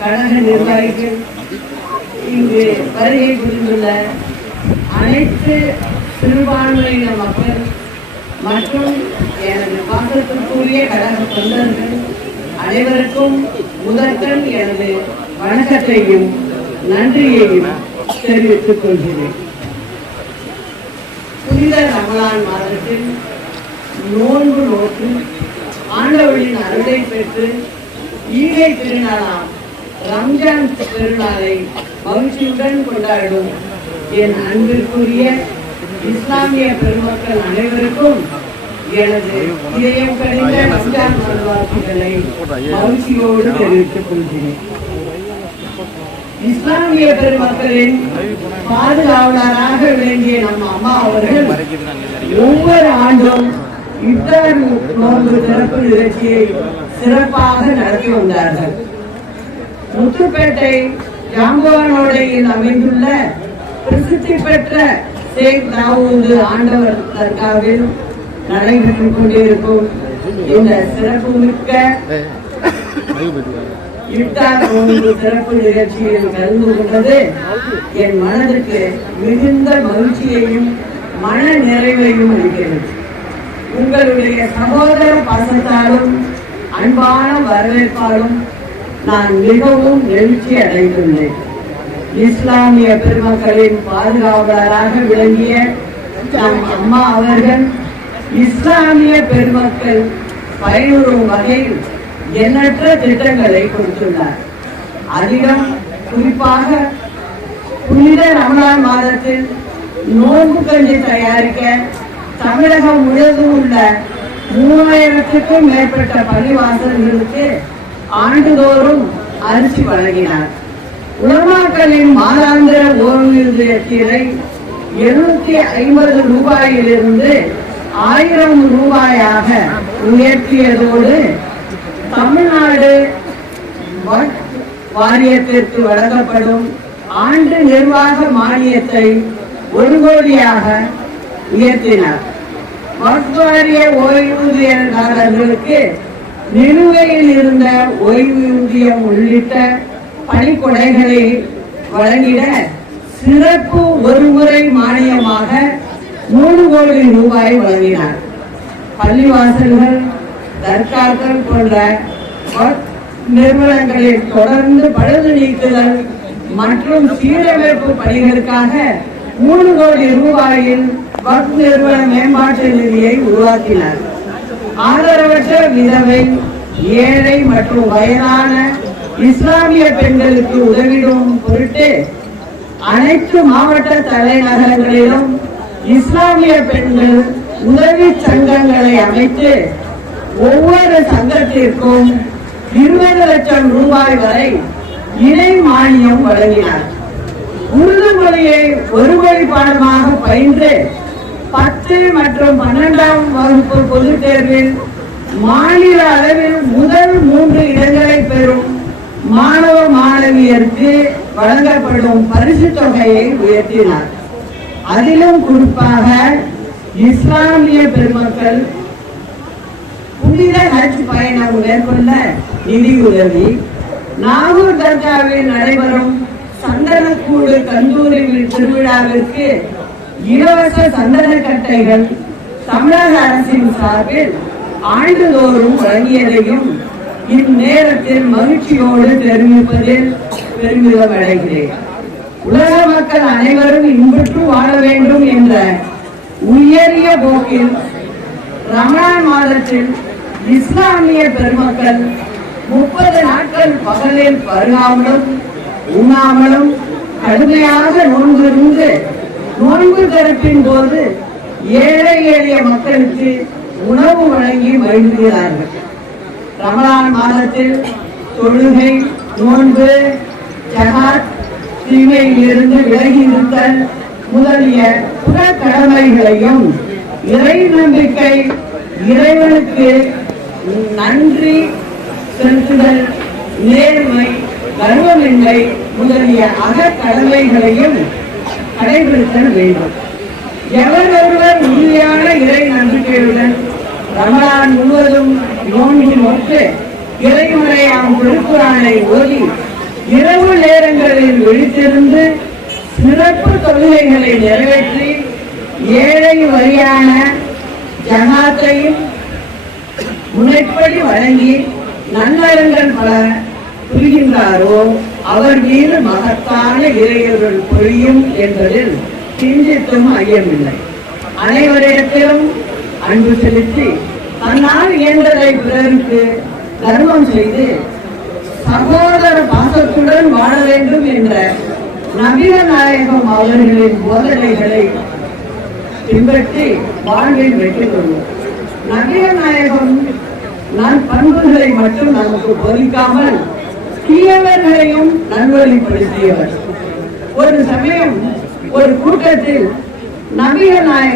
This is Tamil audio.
கழக நிர்வாகிகள் இங்கு வருகை புரிந்துள்ள அனைத்து சிறுபான்மையின மக்கள் மற்றும் எனது பாசத்திற்குரிய கழக தொண்டர்கள் அனைவருக்கும் முதற்கண் எனது வணக்கத்தையும் நன்றியையும் தெரிவித்துக் கொள்கிறேன். புனித ரமலான் மாதத்தில் நோன்பு நோக்கு ஆண்டவளின் அருளை பெற்று ஈகை திருநாளாம் ரம்ஜான் பெருநாளை மகிழ்ச்சியுடன் கொண்டாடும் என் அன்பிற்குரிய இஸ்லாமிய பெருமக்கள் அனைவருக்கும் எனது இதயம் கடிந்த ரம்ஜான் நல்வாழ்த்துக்களை மகிழ்ச்சியோடு தெரிவித்துக் கொள்கிறேன். இஸ்லாமிய பெருமக்களின் பாதுகாவலராக விளங்கிய நம் அம்மா அவர்கள் ஒவ்வொரு ஆண்டும் இஃப்தார் நோன்பு சிறப்பு நிகழ்ச்சியை சிறப்பாக நடத்தி வந்தார்கள். முத்துப்பேட்டை ஜாம்பவானோடையில் அமைந்துள்ள பிரசித்தி பெற்ற ஷேக் தாவூது ஆண்டவர் தர்காவில் நடைபெற்றுக் கொண்டிருக்கும் இந்த சிறப்பு மிக்க இஃப்தார் நோன்பு சிறப்பு நிகழ்ச்சியில் கலந்து கொண்டது என் மனதுக்கு மிகுந்த மகிழ்ச்சியையும் மன நிறைவையும் அளிக்கிறது. உங்களுடைய சகோதர பாசத்தாலும் அன்பான வரவேற்பாலும் நான் மிகவும் எழுச்சி அடைந்துள்ளேன். இஸ்லாமிய பெருமக்களின் பாதுகாவலராக விளங்கிய அம்மா அவர்கள் இஸ்லாமிய பெருமக்கள் பயனுறும் வகையில் எண்ணற்ற திட்டங்களை கொடுத்துள்ளார். அதிகம் குறிப்பாக புனித ரமலான் மாதத்தில் நோன்பு கஞ்சி தயாரிக்க தமிழகம் முழுவதும் உள்ள மூவாயிரத்துக்கும் மேற்பட்ட பள்ளிவாசல்களுக்கு ஆண்டுதோறும் அரிசி வழங்கினார். உலமாக்களின் மாதாந்திர ஓய்வூதியத்தினை எழுநூத்தி ஐம்பது ரூபாயிலிருந்து ஆயிரம் ரூபாயாக உயர்த்தியதோடு தமிழ்நாடு வாரியத்திற்கு வழங்கப்படும் ஆண்டு நிர்வாக மானியத்தை ஒரு கோடியாக உயர்த்தினார். வக்ஃப் ஓய்வூதியதாரர்களுக்கு நிலுவையில் இருந்த ஓய்வூதியம் உள்ளிட்ட பணிக்கொடைகளை வழங்கிட சிறப்பு ஒருமுறை மானியமாக மூணு கோடி ரூபாய் வழங்கினார். பள்ளிவாசல்கள் தர்காக்கள் போன்ற நிறுவனங்களில் தொடர்ந்து பழுது நீக்குதல் மற்றும் சீரமைப்பு பணிகளுக்காக மூணு கோடி ரூபாயில் வக்ஃப் நிறுவன மேம்பாட்டு நிதியை உருவாக்கினார். ஆதரவற்ற விதவை ஏழை மற்றும் வயதான இஸ்லாமிய பெண்களுக்கு உதவிடும் பொருட்டு அனைத்து மாவட்ட தலைநகரங்களிலும் இஸ்லாமிய பெண்கள் உதவி சங்கங்களை அமைத்து ஒவ்வொரு சங்கத்திற்கும் இருபது லட்சம் ரூபாய் வரை இணை மானியம் வழங்கினார். உருது மொழியை ஒரு வழி பாடமாக பயின்று பத்து மற்றும் பன்னெண்டாம் வகுப்பு பொதுத் தேர்வில் மாநில அளவில் முதல் மூன்று இடங்களை பெறும் மாணவ மாணவியருக்கு வழங்கப்படும் பரிசு தொகையை உயர்த்தினார். அதிலும் குறிப்பாக இஸ்லாமிய பெருமக்கள் புனித ஹஜ் பயணம் மேற்கொள்ள நிதியுதவி நாகூர் தர்காவில் நடைபெறும் சந்தனக்கூடு கந்தூரி திருவிழாவிற்கு இலவச சந்தன கட்டைகள் தமிழக அரசின் சார்பில் ஆண்டுதோறும் வழங்கியதையும் இந்நேரத்தில் மகிழ்ச்சியோடு தெரிவிப்பதில் பெருமிதம் அடைகிறேன் உலக மக்கள் அனைவரும் இன்புற்று வாழ வேண்டும் என்ற உயரிய போக்கில் ரமணான் மாதத்தில் இஸ்லாமிய பெருமக்கள் முப்பது நாட்கள் பகலில் பருகாமலும் உண்ணாமலும் கடுமையாக நோன்பிருந்து நோன்பு திறப்பின் போது ஏழை எளிய மக்களுக்கு உணவு வழங்கி மகிழ்கிறார்கள் ரமலான் மாதத்தில் தொழுகை நோன்பு ஜகாத் தீமையிலிருந்து விலகி இருத்தல் முதலிய புற கடமைகளையும் இறை நம்பிக்கை இறைவனுக்கு நன்றி செலுத்துதல் நேர்மை கர்வமின்மை முதலிய அகக்கடமைகளையும் கடைபிடித்தல் வேண்டும். எவர் ஒருவர் உறுதியான இறை நம்பிக்கையுடன் ரமலான் முழுவதும் நோன்பு நோக்கு இறைமுறையாம் திருக்குறானை ஓதி இரவு நேரங்களில் விழித்திருந்து சிறப்பு தொழுகைகளை நிறைவேற்றி ஏழை வரியான ஜமாத்தையும் முனைப்படி வழங்கி நன்மரங்கள் பல புரிகின்றாரோ? அவர் மீது மகத்தான இறையர்கள் பொழியும் என்பதில் சிந்தித்தும் ஐயமில்லை. அனைவரிடத்திலும் அன்பு செலுத்தி தன்னால் இயன்றதை பிறருக்கு தர்மம் செய்து சகோதர பாசத்துடன் வாழ வேண்டும் என்ற நவீன நாயகம் அவர்களின் போதனைகளை பின்பற்றி வாழ்வில் வெற்றி கொள்வோம் நவீன நாயகம் நான் பண்புகளை மட்டும் நமக்கு போதிக்காமல் தீயவர்களையும் நல்வழிப்படுத்தியவர். ஒரு சமயம் ஒரு கூட்டத்தில் நவீன நாயகர்